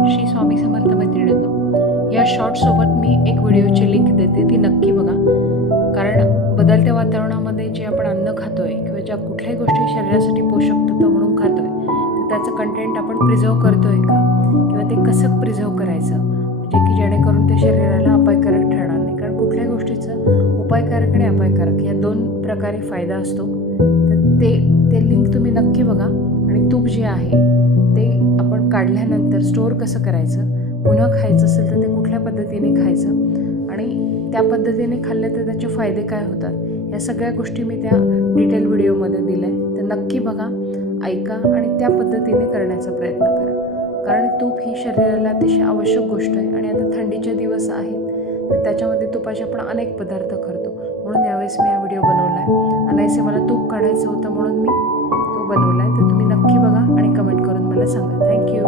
श्री स्वामी समर्थ मैत्रिणींनो, या शॉर्टसोबत मी एक व्हिडिओची लिंक देते, ती नक्की बघा. कारण बदलत्या वातावरणामध्ये जे आपण अन्न खातो आहे किंवा ज्या कुठल्याही गोष्टी शरीरासाठी पोषक तत्व म्हणून खातो आहे, तर त्याचं कंटेंट आपण प्रिझर्व करतो आहे का, किंवा ते कसं प्रिझर्व करायचं, म्हणजे की जेणेकरून ते शरीराला अपायकारक ठरणार नाही. कारण कुठल्याही गोष्टीचं उपायकारक आणि अपायकारक या दोन प्रकारे फायदा असतो. तर ते लिंक तुम्ही नक्की बघा. आणि तूप जे आहे ते आपण काढल्यानंतर स्टोअर कसं करायचं, पुन्हा खायचं असेल तर ते कुठल्या पद्धतीने खायचं, आणि त्या पद्धतीने खाल्लं तर त्याचे फायदे काय होतात, या सगळ्या गोष्टी मी त्या डिटेल व्हिडिओमध्ये दिल्या आहे. तर नक्की बघा, ऐका आणि त्या पद्धतीने करण्याचा प्रयत्न करा. कारण तूप ही शरीराला अतिशय आवश्यक गोष्ट आहे. आणि आता थंडीचे दिवस आहेत, तर त्याच्यामध्ये तुपाचे आपण अनेक पदार्थ करतो. म्हणून यावेळेस मी हा व्हिडिओ बनवला आहे. आणि मला तूप काढायचं होतं म्हणून मी तो बनवला आहे. तर तुम्ही नक्की बघा आणि कमेंट करून मला सांगा. थँक्यू.